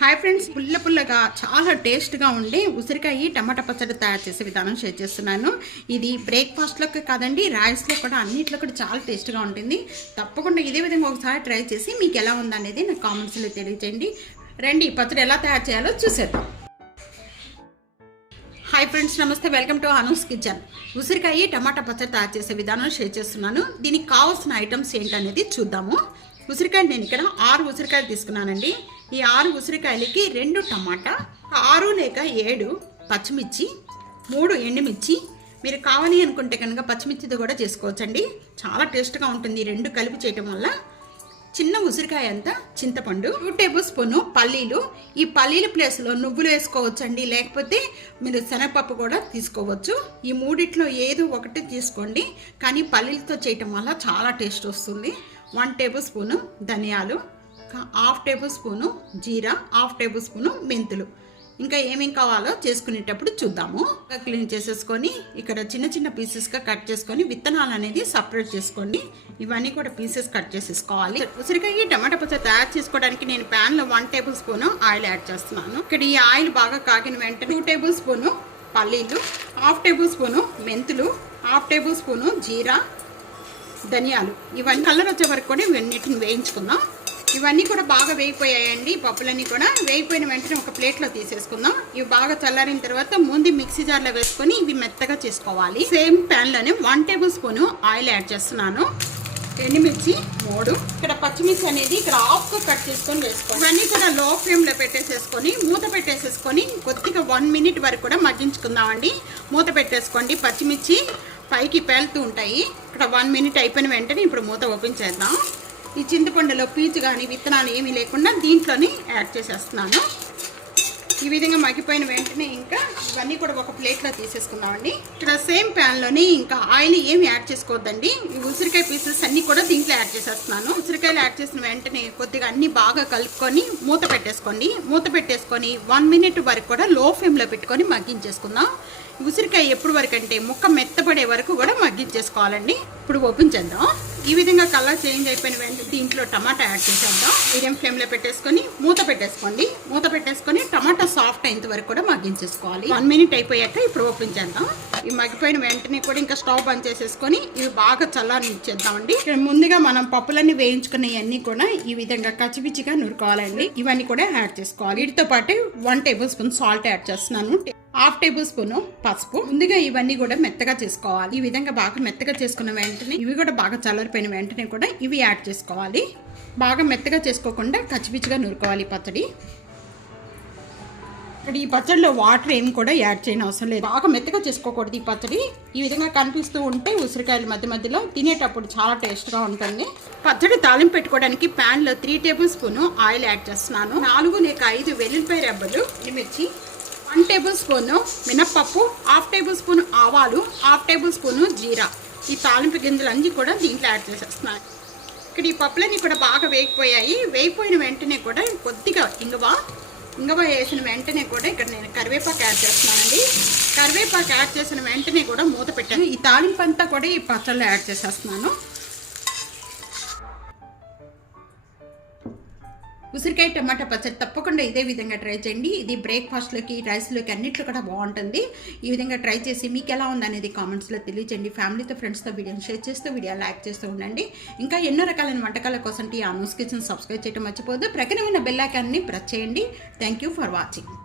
Hi friends, పుల్లగా చాలా టేస్ట్గా ఉండే ఉసిరికాయ టమాటా పచ్చడి తయారు చేసే విధానం షేర్ చేస్తున్నాను. ఇది బ్రేక్ఫాస్ట్లోకి కాదండి, రైస్లో కూడా అన్నింటిలో కూడా చాలా టేస్ట్గా ఉంటుంది. తప్పకుండా ఇదే విధంగా ఒకసారి ట్రై చేసి మీకు ఎలా ఉందనేది నాకు కామెంట్స్లో తెలియజేయండి. రండి, ఈ పచ్చడి ఎలా తయారు చేయాలో చూసేద్దాం. హాయ్ ఫ్రెండ్స్, నమస్తే, వెల్కమ్ టు అనూస్ కిచెన్. ఉసిరికాయ టమాటా పచ్చడి తయారు చేసే విధానం షేర్ చేస్తున్నాను. దీనికి కావాల్సిన ఐటమ్స్ ఏంటనేది చూద్దాము. ఉసిరికాయలు నేను ఇక్కడ 6 ఉసిరికాయలు తీసుకున్నానండి. ఈ 6 ఉసిరికాయలకి 2 టమాటా, 6 లేక 7 పచ్చిమిర్చి, 3 ఎండుమిర్చి. మీరు కావాలి అనుకుంటే కనుక పచ్చిమిర్చితో కూడా చేసుకోవచ్చండి, చాలా టేస్ట్గా ఉంటుంది. 2 కలిపి చేయటం వల్ల. చిన్న ఉసిరికాయ అంతా చింతపండు, 2 టేబుల్ స్పూను పల్లీలు. ఈ పల్లీల ప్లేస్లో నువ్వులు వేసుకోవచ్చండి, లేకపోతే మీరు శనగపప్పు కూడా తీసుకోవచ్చు. ఈ మూడిట్లో ఏదో ఒకటి తీసుకోండి, కానీ పల్లీలతో చేయటం వల్ల చాలా టేస్ట్ వస్తుంది. 1 టేబుల్ స్పూను ధనియాలు, 1/2 టేబుల్ స్పూను జీరా, 1/2 టేబుల్ స్పూను మెంతులు. ఇంకా ఏమేం కావాలో చేసుకునేటప్పుడు చూద్దాము. క్లీన్ చేసేసుకొని ఇక్కడ చిన్న చిన్న పీసెస్గా కట్ చేసుకొని విత్తనాలు అనేది సపరేట్ చేసుకోండి. ఇవన్నీ కూడా పీసెస్ కట్ చేసేసుకోవాలి. ఉసిరికాయ టమాటా పచ్చడి తయారు చేసుకోవడానికి నేను ప్యాన్లో 1 టేబుల్ స్పూను ఆయిల్ యాడ్ చేస్తున్నాను. ఇక్కడ ఈ ఆయిల్ బాగా కాగిన వెంటనే 2 టేబుల్ స్పూను పల్లీలు, 1/2 టేబుల్ స్పూను మెంతులు, 1/2 టేబుల్ స్పూను జీరా, ధనియాలు. ఇవన్నీ కలర్ వచ్చే వరకు కూడా ఇవన్నిటిని వేయించుకుందాం. ఇవన్నీ కూడా బాగా వేగిపోయాయండి. పప్పులన్నీ కూడా వేగిపోయిన వెంటనే ఒక ప్లేట్లో తీసేసుకుందాం. ఇవి బాగా చల్లారిన తర్వాత ముందు మిక్సీ జార్లో వేసుకొని ఇవి మెత్తగా చేసుకోవాలి. సేమ్ ప్యాన్లోనే 1 టేబుల్ స్పూను ఆయిల్ యాడ్ చేస్తున్నాను. ఎండుమిర్చి 3, ఇక్కడ పచ్చిమిర్చి అనేది ఇక్కడ హాఫ్గా కట్ చేసుకొని వేసుకోవాలి. ఇవన్నీ కూడా లో ఫ్లేమ్లో పెట్టేసేసుకొని మూత పెట్టేసేసుకొని కొద్దిగా 1 మినిట్ వరకు కూడా మగ్గించుకుందామండి. మూత పెట్టేసుకోండి. పచ్చిమిర్చి పైకి పేలుతూ ఉంటాయి. ఇక్కడ 1 మినిట్ అయిపోయిన వెంటనే ఇప్పుడు మూత ఓపెన్ చేద్దాం. ఈ చింతపండులో పీచు కానీ విత్తనాలు ఏమీ లేకుండా దీంట్లోనే యాడ్ చేసేస్తున్నాను. ఈ విధంగా మగ్గిపోయిన వెంటనే ఇంకా ఇవన్నీ కూడా ఒక ప్లేట్లో తీసేసుకుందామండి. ఇక్కడ సేమ్ ప్యాన్లోని ఇంకా ఆయిల్ ఏమి యాడ్ చేసుకోవద్దండి. ఈ ఉసిరికాయ పీసెస్ అన్నీ కూడా దీంట్లో యాడ్ చేసేస్తున్నాను. ఉసిరికాయలు యాడ్ చేసిన వెంటనే కొద్దిగా అన్నీ బాగా కలుపుకొని మూత పెట్టేసుకోండి. మూత పెట్టేసుకొని 1 మినిట్ వరకు కూడా లో ఫ్లేమ్లో పెట్టుకొని మగ్గించేసుకుందాం. ఉసిరికాయ ఎప్పుడు వరకు అంటే ముక్క మెత్తపడే వరకు కూడా మగ్గించేసుకోవాలండి. ఇప్పుడు ఓపెన్ చేద్దాం. ఈ విధంగా కలర్ చేంజ్ అయిపోయిన వెంటనే దీంట్లో టమాటా యాడ్ చేసేద్దాం. మీడియం ఫ్లేమ్లో పెట్టేసుకొని మూత పెట్టేసుకోండి. మూత పెట్టేసుకొని టమాటా సాఫ్ట్ అయినంత వరకు కూడా మగ్గించేసుకోవాలి. 1 మినిట్ అయిపోయాక ఇప్పుడు ఓపెన్ చేద్దాం. ఈ మగ్గిపోయిన వెంటనే కూడా ఇంకా స్టవ్ బంద్ చేసేసుకొని ఇవి బాగా చల్లారనిచ్చేద్దామండి. ముందుగా మనం పప్పులన్నీ వేయించుకున్నవన్నీ కూడా ఈ విధంగా కచ్చిపిచ్చిగా నురుకోవాలండి. ఇవన్నీ కూడా యాడ్ చేసుకోవాలి. వీటితో పాటు 1 టేబుల్ స్పూన్ సాల్ట్ యాడ్ చేస్తున్నాను. 1/2 టేబుల్ స్పూను పసుపు. ముందుగా ఇవన్నీ కూడా మెత్తగా చేసుకోవాలి. ఈ విధంగా బాగా మెత్తగా చేసుకున్న వెంటనే ఇవి కూడా బాగా చల్లారిపోయిన వెంటనే కూడా ఇవి యాడ్ చేసుకోవాలి. బాగా మెత్తగా చేసుకోకుండా కచ్చిపిచ్చిగా నూరుకోవాలి పచ్చడి. ఇక్కడ ఈ పచ్చడిలో వాటర్ ఏమి కూడా యాడ్ చేయని అవసరం లేదు. బాగా మెత్తగా చేసుకోకూడదు ఈ పచ్చడి. ఈ విధంగా కనిపిస్తూ ఉంటే ఉసిరికాయలు మధ్య మధ్యలో తినేటప్పుడు చాలా టేస్ట్గా ఉంటుంది. పచ్చడి తాలింపు పెట్టుకోవడానికి ప్యాన్లో 3 టేబుల్ స్పూను ఆయిల్ యాడ్ చేస్తున్నాను. 4 లేక 5 వెల్లుల్లిపాయ రెబ్బలు, ఎండుమిర్చి, 1 టేబుల్ స్పూను మినప్పప్పు, 1/2 టేబుల్ స్పూన్ ఆవాలు, 1/2 టేబుల్ స్పూను జీరా. ఈ తాలింపు గింజలు అన్నీ కూడా దీంట్లో యాడ్ చేసేస్తున్నాను. ఇక్కడ ఈ పప్పులన్నీ కూడా బాగా వేగిపోయాయి. వేగిపోయిన వెంటనే కూడా కొద్దిగా ఇంగవ వేసిన వెంటనే కూడా ఇక్కడ నేను కరివేపాకు యాడ్ చేస్తున్నానండి. కరివేపాకు యాడ్ చేసిన వెంటనే కూడా మూత పెట్టాను. ఈ తాలింపు అంతా కూడా ఈ పచ్చళ్ళు యాడ్ చేసేస్తున్నాను. ఉసిరికాయ టమాటా పచ్చడి తప్పకుండా ఇదే విధంగా ట్రై చేయండి. ఇది బ్రేక్ఫాస్ట్లోకి, రైస్లోకి అన్నిట్లో కూడా బాగుంటుంది. ఈ విధంగా ట్రై చేసి మీకు ఎలా ఉందనేది కామెంట్స్లో తెలియజేయండి. ఫ్యామిలీతో, ఫ్రెండ్స్తో వీడియోని షేర్ చేస్తూ వీడియో లైక్ చేస్తూ ఉండండి. ఇంకా ఎన్నో రకాలైన వంటకాల కోసం అనూస్ కిచెన్ సబ్స్క్రైబ్ చేయడం మర్చిపోద్దు. ప్రక్కన ఉన్న బెల్ ఐకాన్ని ప్రెస్ చేయండి. Thank you for watching.